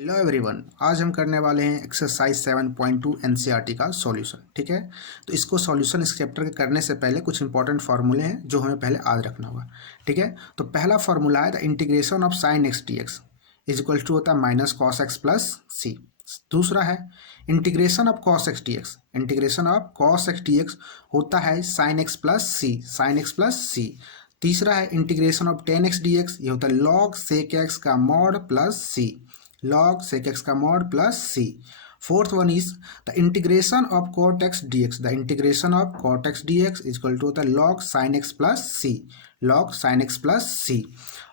Hello everyone, आज हम करने वाले हैं एक्सरसाइज 7.2 एनसीईआरटी का सॉल्यूशन। ठीक है, तो इसको सॉल्यूशन इस चैप्टर के करने से पहले कुछ इंपॉर्टेंट फार्मूले हैं जो हमें पहले याद रखना होगा। ठीक है, तो पहला फार्मूला है the integration of sine X D x is equal to होता है minus cos X plus C. दूसरा है integration of cos X D X, integration of cos X D X होता है sine X plus C, sine X plus C. तीसरा है integration of tan X D X, ये होता है log sec X का mod plus C, log sec x का mod plus c। Fourth one is the integration of cot x dx, the integration of cot x dx is equal to होता है log sin x plus c, log sin x plus c।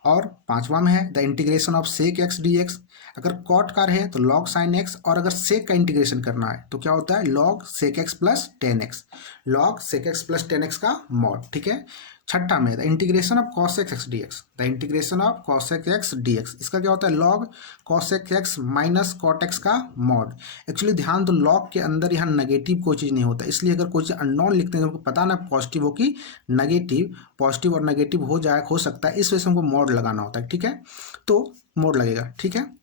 और पांचवा में है the integration of sec x dx, अगर cot का रहे तो log sin x, और अगर sec का इंटीग्रेशन करना है तो क्या होता है log sec x plus 10x, log sec x plus 10x का mod। ठीक है, छठा में the integration of cosec x dx, the integration of cosec x dx, इसका क्या होता है log cosec x minus cot x का मॉड। एक्चुअली ध्यान दो, log के अंदर यहाँ नेगेटिव कोई चीज़ नहीं होता, इसलिए अगर कोई चीज़ अननोन लिखते हैं तो हमको पता ना पॉजिटिव हो कि नेगेटिव, पॉजिटिव और नेगेटिव हो सकता है, इस वजह से हमको मॉड लगाना होता है। ठीक है, तो मॉड लगेगा। ठीक है,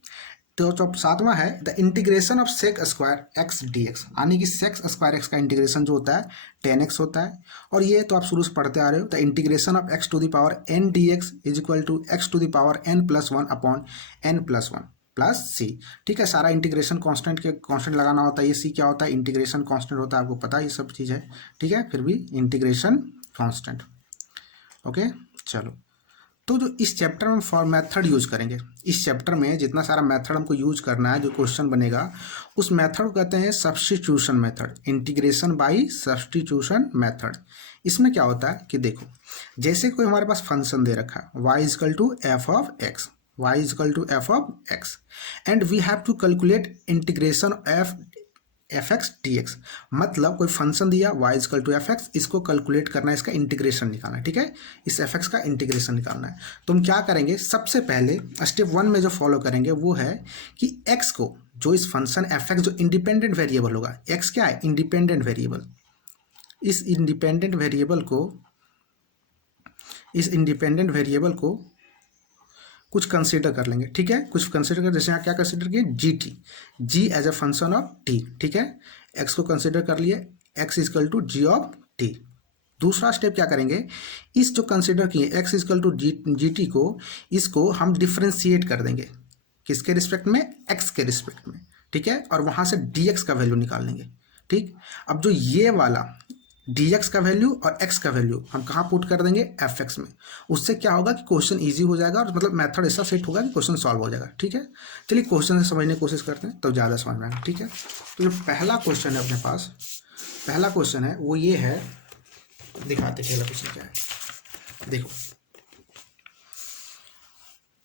तो जो सातवां है the integration of sec square X D X, यानी कि सेक्स स्क्वायर एक्स का इंटीग्रेशन जो होता है 10x होता है। और ये तो आप शुरू से पढ़ते आ रहे हो, the integration of x to the power n d x is equal to x to the power n plus one upon n plus one plus c. ठीक है, सारा इंटीग्रेशन कांस्टेंट के कांस्टेंट लगाना होता है। ये सी क्या होता है, इंटीग्रेशन कांस्टेंट होता है, आपको पता है ये सब चीज़ है। ठीक है, फिर भी इंटीग्रेशन कांस्टेंट। ओके, चलो, तो जो इस चैप्टर में फॉर मेथड यूज करेंगे, इस चैप्टर में जितना सारा मेथड हमको यूज करना है, जो क्वेश्चन बनेगा उस मेथड को कहते हैं substitution method, integration by substitution method. इसमें क्या होता है कि देखो, जैसे कोई हमारे पास फंक्शन दे रखा है y equal to F of X, y equal to F of X, and we have to calculate integration F X D X. मतलब कोई फंक्शन दिया y equal to F X, इसको कैलकुलेट करना है, इसका इंटीग्रेशन निकालना है। ठीक है, इस एफ एक्स का इंटीग्रेशन निकालना है। तो हम क्या करेंगे, सबसे पहले स्टेप वन में जो फॉलो करेंगे वो है कि x को, जो इस फंक्शन एफ एक्स जो इंडिपेंडेंट वेरिएबल होगा, x क्या है, इंडिपेंडेंट वेरिएबल, इस इंडिपेंडेंट वेरिएबल को कुछ कंसीडर कर लेंगे। ठीक है, कुछ कंसीडर कर, जैसे यहाँ क्या कंसीडर किए, G T, G as a function of T. ठीक है, एक्स को कंसीडर कर लिए, X equal to G of T. दूसरा स्टेप क्या करेंगे, इस जो कंसीडर किए X equal to G T को, इसको हम डिफ्रेंशिएट कर देंगे, किसके रिस्पेक्ट में, एक्स के रिस्पेक्ट में। ठीक है, और वहाँ से डी एक्स का वैल्यू निकाल लेंगे। ठीक, अब जो ये वाला dx का वैल्यू और x का वैल्यू हम कहाँ पुट कर देंगे, fx में। उससे क्या होगा कि क्वेश्चन इजी हो जाएगा, और मतलब मेथड ऐसा सेट होगा कि क्वेश्चन सॉल्व हो जाएगा। ठीक है, चलिए क्वेश्चन से समझने की कोशिश करते हैं, तो ज़्यादा समझ में आएगा। ठीक है, तो जो पहला क्वेश्चन है अपने पास, पहला क्वेश्चन है वो ये है, दिखाते पहला क्वेश्चन क्या है। देखो,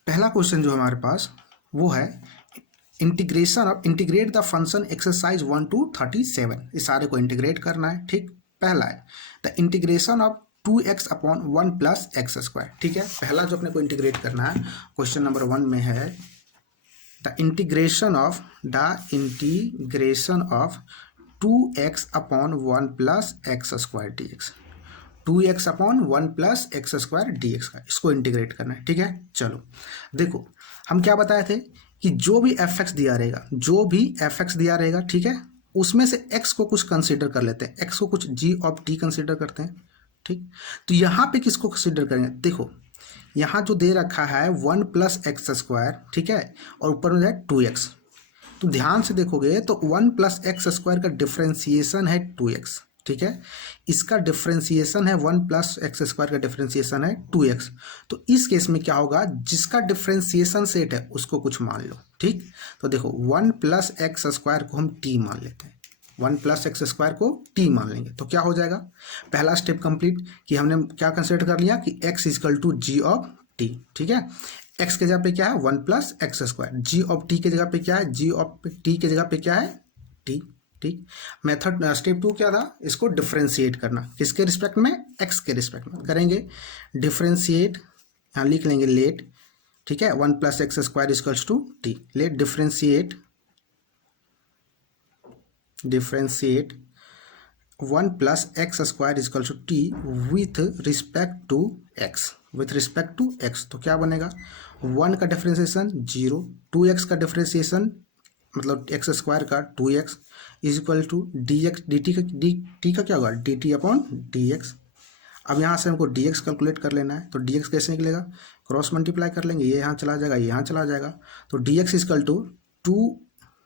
पहला क्वेश्चन जो हमारे पास वो है integrate the function exercise 1 to 37, इस सारे को इंटीग्रेट करना है। ठीक, पहला है the integration of 2x upon 1 plus X square. ठीक है, पहला जो अपने को इंटीग्रेट करना है, क्वेश्चन नंबर 1 में है the integration of 2x upon 1 plus X square D x, 2x upon 1 plus X square D x का, इसको इंटीग्रेट करना है। ठीक है, चलो देखो, हम क्या बताए थे कि जो भी एफ एक्स दिया रहेगा, ठीक है, उसमें से x को कुछ कंसीडर कर लेते हैं, x को कुछ g ऑफ t कंसीडर करते हैं। ठीक, तो यहाँ पे किसको कंसीडर करेंगे, देखो यहाँ जो दे रखा है 1 प्लस एक्स स्क्वायर, ठीक है, और ऊपर में है 2x। तो ध्यान से देखोगे तो 1 प्लस एक्स स्क्वायर का डिफ्रेंसिएशन है 2x। ठीक है, इसका डिफ्रेंसिएशन है 1 प्लस एक्स स्क्वायर का डिफ्रेंसिएशन है 2x। तो इस केस में क्या होगा, जिसका डिफ्रेंसिएशन सेट है उसको कुछ मान लो। ठीक, तो देखो 1 प्लस एक्स स्क्वायर को हम t मान लेते हैं, 1 प्लस एक्स स्क्वायर को t मान लेंगे, तो क्या हो जाएगा, पहला स्टेप कंप्लीट कि हमने क्या कंसिडर कर लिया कि x equal to G of t। ठीक है, x के जगह पे क्या है 1 plus X square, G of t के जगह पे क्या है, जी ऑफ t के जगह पे क्या है t। ठीक, मेथड स्टेप 2 क्या था, इसको डिफ्रेंशिएट करना, किसके रिस्पेक्ट में, x के रिस्पेक्ट में करेंगे, डिफ्रेंशिएट, यहाँ लिख लेंगे लेट। ठीक है, 1 plus X square equals to T, let differentiate 1 plus X square equals to T with respect to x। With respect to x, तो क्या बनेगा 1 का डिफ्रेंसिएशन 0, 2x का डिफ्रेंसिएशन मतलब एक्स स्क्वायर का 2x is equal to D x D T का T का क्या होगा D T upon D X. अब यहाँ से हमको डी एक्स कैलकुलेट कर लेना है, तो डी एक्स कैसे निकलेगा, क्रॉस मल्टीप्लाई कर लेंगे, ये यहाँ चला जाएगा, ये यहाँ चला जाएगा, तो D X equal to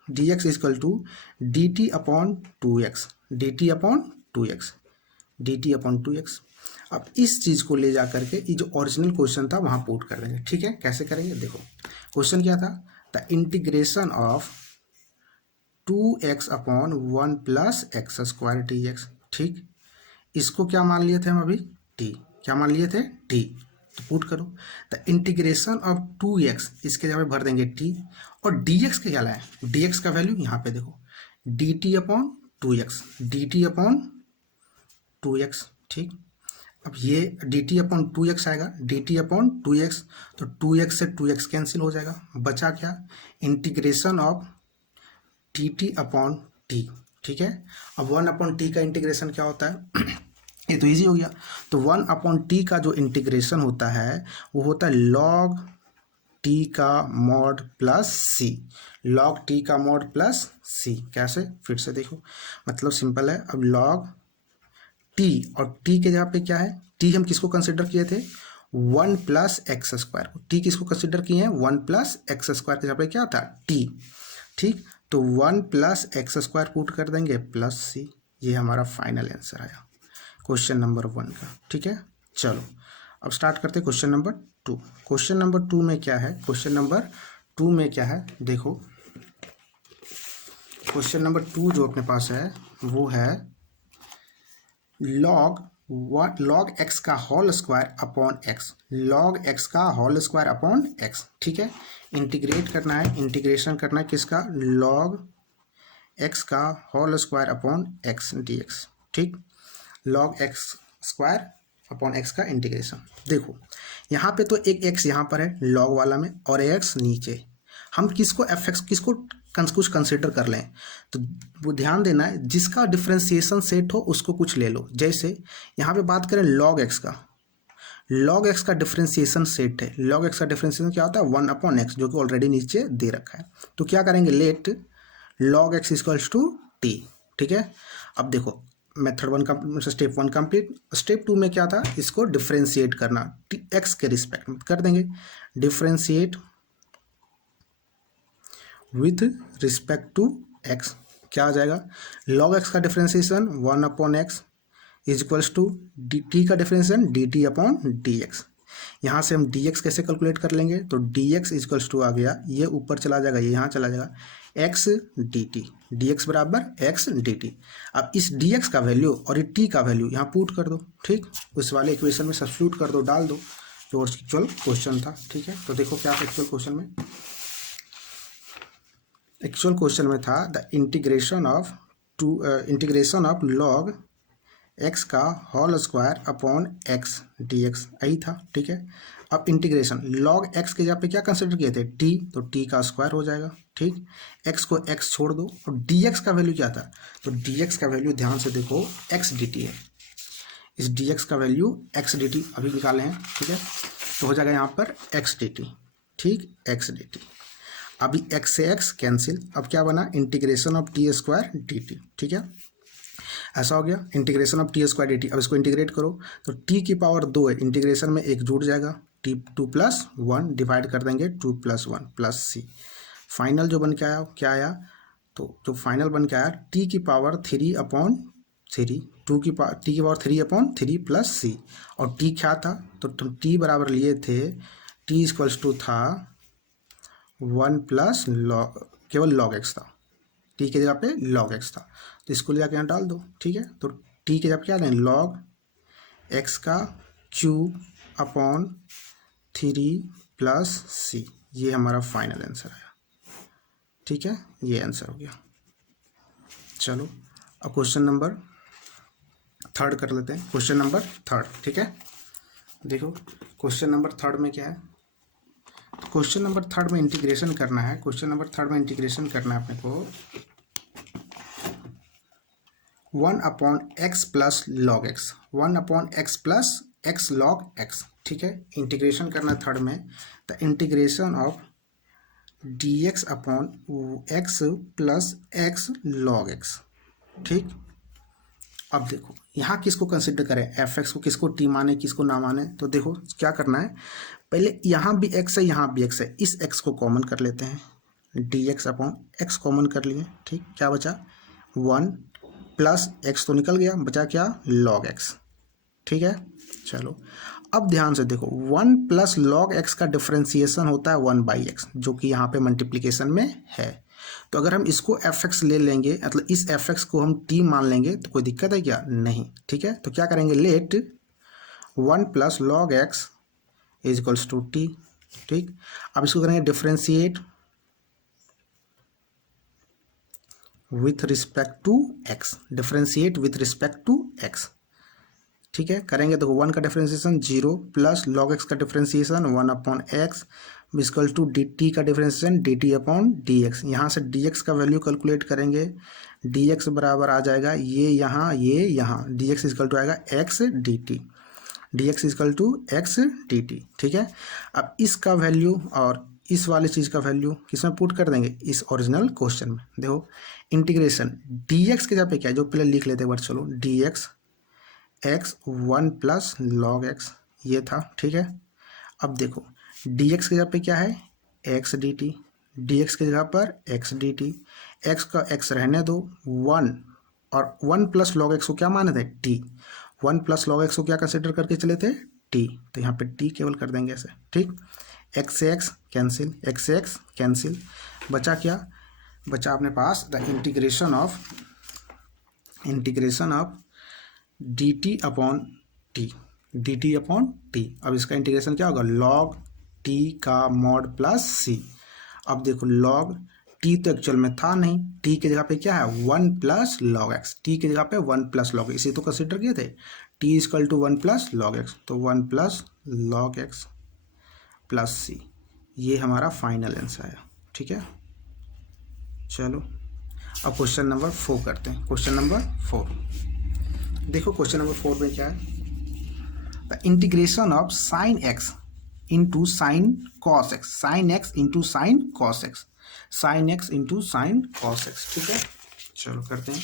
D X equal to D T upon 2x, D T upon 2x, D T upon 2x। अब इस चीज़ को ले जा करके ये जो ओरिजिनल क्वेश्चन था वहाँ पुट कर देंगे। ठीक है, कैसे करेंगे, देखो क्वेश्चन क्या था, the integration of 2x upon 1 plus X square D x. ठीक, इसको क्या मान लिए थे हम अभी, t, क्या मान लिए थे t, तो पुट करो द इंटीग्रेशन ऑफ 2x, इसके जगह भर देंगे t, और dx के क्या लाए, dx का वैल्यू यहाँ पे देखो dt upon 2x, dt upon 2x। ठीक, अब ये dt अपॉन 2x आएगा, dt अपॉन 2x, तो 2x से 2x कैंसिल हो जाएगा, बचा क्या integration of dt upon t। ठीक है, अब 1 अपॉन टी का इंटीग्रेशन क्या होता है ये तो इजी हो गया, तो 1 अपॉन टी का जो इंटीग्रेशन होता है वो होता है लॉग टी का मॉड प्लस सी, लॉग टी का मॉड प्लस सी। कैसे, फिर से देखो, मतलब सिंपल है, अब लॉग टी और टी के जगह पे क्या है, टी हम किसको कंसिडर किए थे 1 प्लस एक्स स्क्वायर, टी किसको कंसिडर किए हैं 1 प्लस एक्स स्क्वायर के जगह पे क्या था टी। ठीक, तो 1 प्लस एक्स स्क्वायर पुट कर देंगे प्लस सी, ये हमारा फाइनल आंसर आया क्वेश्चन नंबर 1 का। ठीक है, चलो अब स्टार्ट करते हैं क्वेश्चन नंबर 2। क्वेश्चन नंबर 2 में क्या है, क्वेश्चन नंबर 2 में क्या है, देखो क्वेश्चन नंबर 2 जो अपने पास है वो है लॉग एक्स का whole square upon x, log x का होल स्क्वायर अपॉन एक्स। ठीक है, इंटीग्रेट करना है, इंटीग्रेशन करना है किसका, लॉग एक्स का whole square upon x D x. ठीक, log x square upon x का इंटीग्रेशन। देखो यहाँ पे तो एक एक्स यहाँ पर है लॉग वाला में और एक्स नीचे, हम किसको एफ एक्स किसको कुछ कंसिडर कर लें, तो वो ध्यान देना है जिसका डिफ्रेंसिएशन सेट हो उसको कुछ ले लो। जैसे यहाँ पे बात करें लॉग एक्स का, लॉग एक्स का डिफ्रेंसिएशन सेट है, लॉग एक्स का डिफ्रेंसिएशन क्या होता है 1 अपॉन एक्स, जो कि ऑलरेडी नीचे दे रखा है। तो क्या करेंगे, let log X equals to T. ठीक है, अब देखो मेथड 1 का स्टेप 1 कंप्लीट, स्टेप 2 में क्या था, इसको डिफ्रेंशिएट करना, एक्स के रिस्पेक्ट में कर देंगे, differentiate with respect to x, क्या आ जाएगा लॉग एक्स का differentiation 1 upon x is equals to t का differentiation d T upon D x. यहाँ से हम डी एक्स कैसे कैलकुलेट कर लेंगे, तो D x is equals to आ गया, ये ऊपर चला जाएगा, ये यहाँ चला जाएगा, x D T, D x बराबर एक्स डी टी। अब इस डी एक्स का वैल्यू और ये टी का वैल्यू यहाँ पुट कर दो। ठीक, उस वाले इक्वेशन में सब्स्टिट्यूट कर दो, डाल दो जो एक्चुअल क्वेश्चन था। ठीक है, तो देखो क्या था एक्चुअल क्वेश्चन में, एक्चुअल क्वेश्चन में था the integration of log x का whole square upon x D x, यही था। ठीक है, अब इंटीग्रेशन लॉग एक्स के जगह पे क्या कंसिडर किए थे टी, तो टी का स्क्वायर हो जाएगा। ठीक, एक्स को एक्स छोड़ दो, और डी एक्स का वैल्यू क्या था, तो डी एक्स का वैल्यू ध्यान से देखो एक्स डी टी है, इस डी एक्स का वैल्यू एक्स डी टी अभी निकाले हैं। ठीक है, तो हो जाएगा यहाँ पर एक्स डी टी। ठीक, एक्स डी टी, अभी एक्स से एक्स कैंसिल, अब क्या बना integration of T square D T. ठीक है, ऐसा हो गया integration of T square D t. अब इसको इंटीग्रेट करो तो टी की पावर 2 है, इंटीग्रेशन में एक जुड़ जाएगा, टी 2 प्लस 1 डिवाइड कर देंगे 2 प्लस 1 प्लस सी। फाइनल जो बन के आया क्या आया, तो जो फाइनल बन के आया टी की पावर 3 अपॉन 3, टी की पावर 3 अपॉन 3 प्लस सी, और टी क्या था, तो टी बराबर लिए थे टी इक्वल्स टू था 1 प्लस लॉग, केवल लॉग एक्स था, टी के जगह पे लॉग एक्स था, तो इसको ले जाके यहाँ डाल दो। ठीक है, तो टी के जगह क्या दें लॉग एक्स का क्यूब अपॉन 3 प्लस सी, ये हमारा फाइनल आंसर आया। ठीक है, ये आंसर हो गया। चलो अब क्वेश्चन नंबर 3 कर लेते हैं, क्वेश्चन नंबर 3। ठीक है, देखो क्वेश्चन नंबर 3 में क्या है, क्वेश्चन नंबर 3 में इंटीग्रेशन करना है, क्वेश्चन नंबर 3 में इंटीग्रेशन करना है अपने को 1 upon x plus log x, 1 upon x plus x log x. ठीक है। इंटीग्रेशन करना थर्ड में, the integration of dx upon x plus x log x। ठीक, अब देखो यहाँ किसको कंसिडर करें, एफ एक्स को, किसको टी माने किसको ना माने। तो देखो क्या करना है, पहले यहाँ भी x है यहाँ भी x है, इस x को कॉमन कर लेते हैं, D x upon x common कर लिए। ठीक, क्या बचा 1 प्लस x तो निकल गया, बचा क्या log x। ठीक है, चलो अब ध्यान से देखो 1 प्लस लॉग एक्स का डिफरेंशिएशन होता है 1/x, जो कि यहाँ पे मल्टीप्लिकेशन में है। तो अगर हम इसको एफ एक्स ले लेंगे, मतलब इस एफ एक्स को हम टी मान लेंगे, तो कोई दिक्कत है क्या, नहीं। ठीक है, तो क्या करेंगे, let 1 plus log x is equals to T. ठीक, अब इसको करेंगे differentiate with respect to x, differentiate with respect to x. ठीक है, करेंगे तो 1 का डिफरेंशिएशन 0 प्लस लॉग एक्स का differentiation 1 upon x equal to D T का differentiation d T upon D x. यहाँ से डी एक्स का वैल्यू कैलकुलेट करेंगे, डी एक्स बराबर आ जाएगा ये यहाँ डी एक्स इक्वल टू आएगा X D T, D X equal to X D T. ठीक है, अब इसका वैल्यू और इस वाले चीज़ का वैल्यू किसमें पुट कर देंगे, इस ओरिजिनल क्वेश्चन में। देखो इंटीग्रेशन डी एक्स के जगह पे क्या है, जो पहले लिख लेते हैं बट चलो, D x x 1 plus log x ये था। ठीक है, अब देखो डी एक्स की जगह पे क्या है, x D T, D x की जगह पर एक्स डी टी, एक्स का एक्स रहने दो 1, और 1 प्लस लॉग एक्स को क्या माने थे, टी, 1 प्लस लॉग एक्स को क्या कंसिडर करके चले थे, टी, तो यहाँ पे टी केवल कर देंगे ऐसे। ठीक, एक्स से एक्स कैंसिल, एक्स से एक्स कैंसिल, बचा क्या, बचा अपने पास the integration of d T upon t, d T upon t. अब इसका इंटीग्रेशन क्या होगा, लॉग टी का मॉड प्लस सी। अब देखो लॉग टी तो एक्चुअल में था नहीं, टी की जगह पे क्या है 1 प्लस लॉग एक्स, टी की जगह पे 1 प्लस लॉग, इसी तो कंसिडर किए थे, t equal to 1 plus log x, तो 1 plus log x plus c, ये हमारा फाइनल आंसर आया। ठीक है, चलो अब क्वेश्चन नंबर 4 करते हैं। क्वेश्चन नंबर 4 देखो, क्वेश्चन नंबर 4 में क्या है, the integration of sine x into sine cos x, sine x into sine cos x, sine x into sine cos x. ठीक है, चलो करते हैं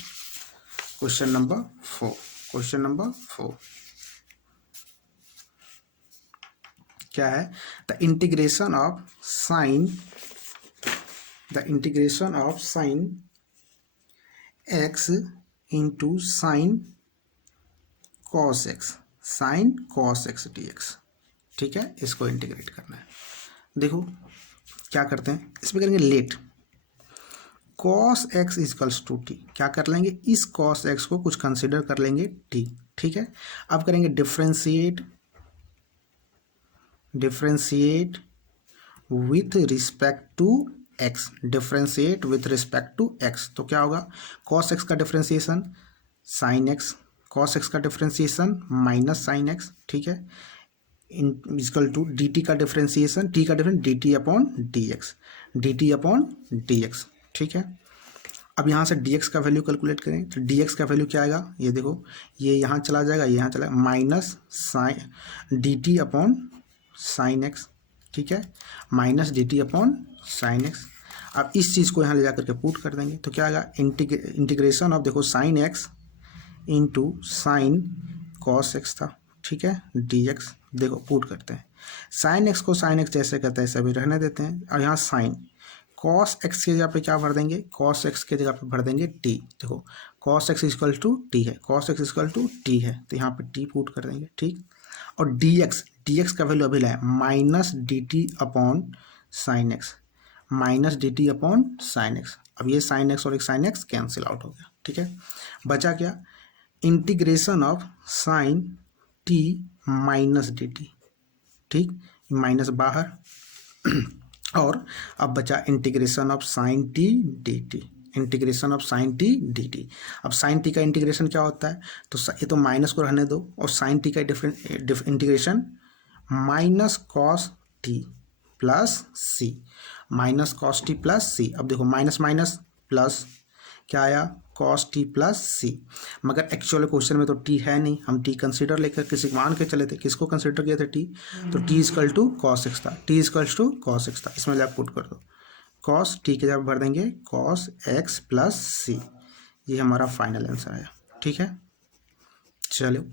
क्वेश्चन नंबर 4। क्वेश्चन नंबर 4 क्या है, the integration of sine x into sine cos x, sine cos X D x. ठीक है, इसको इंटीग्रेट करना है। देखो क्या करते हैं, इसमें करेंगे let cos x equals to t, क्या कर लेंगे, इस कॉस एक्स को कुछ कंसिडर कर लेंगे टी। ठीक है, अब करेंगे differentiate with respect to x, differentiate with respect to x, तो क्या होगा, कॉस एक्स का differentiation sine x, cos x का डिफरेंशिएशन माइनस साइन एक्स। ठीक है, इक्वल टू डी टी का डिफरेंशिएशन, टी का difference d T upon D x, D T upon D x. ठीक है, अब यहाँ से डी एक्स का वैल्यू कैलकुलेट करें, तो डी एक्स का वैल्यू क्या आएगा, ये देखो ये यहाँ चला जाएगा, ये यहाँ चला जाएगा, minus sine d T upon sine x. ठीक है, minus d T upon sine x. अब इस चीज़ को यहाँ ले जा करके पुट कर देंगे, तो क्या आएगा, इंटीग्रेशन ऑफ देखो sine x into sine cos x था। ठीक है, डी एक्स देखो पुट करते हैं, साइन एक्स को साइन एक्स जैसे कहते हैं सभी रहने देते हैं, और यहाँ साइन कॉस एक्स की जगह पे क्या भर देंगे, कॉस एक्स की जगह पे भर देंगे टी। देखो cos x equal to t है, cos x equal to t है, तो यहाँ पे टी पुट कर देंगे। ठीक, और डी एक्स का वैल्यू अभी लाए minus d T upon sine x, minus d T upon sine x. अब ये साइन एक्स और एक साइन एक्स कैंसिल आउट हो गया। ठीक है, बचा क्या, integration of sign T minus d T. ठीक, माइनस बाहर और अब बचा integration of sign T d T, integration of sign T d t. अब साइन टी का इंटीग्रेशन क्या होता है, तो ये तो माइनस को रहने दो, और साइन टी का integration minus cos t plus c, minus cos t plus c. अब देखो माइनस माइनस प्लस, क्या आया, cos t प्लस सी। मगर एक्चुअल क्वेश्चन में तो t है नहीं, हम t कंसीडर लेकर किसी मान के चले थे, किसको कंसीडर किया था t, तो t equal to cos x था, t equal to cos x था। इसमें जब पुट कर दो cos t के जब भर देंगे cos x प्लस सी, ये हमारा फाइनल आंसर आया। ठीक है, चलो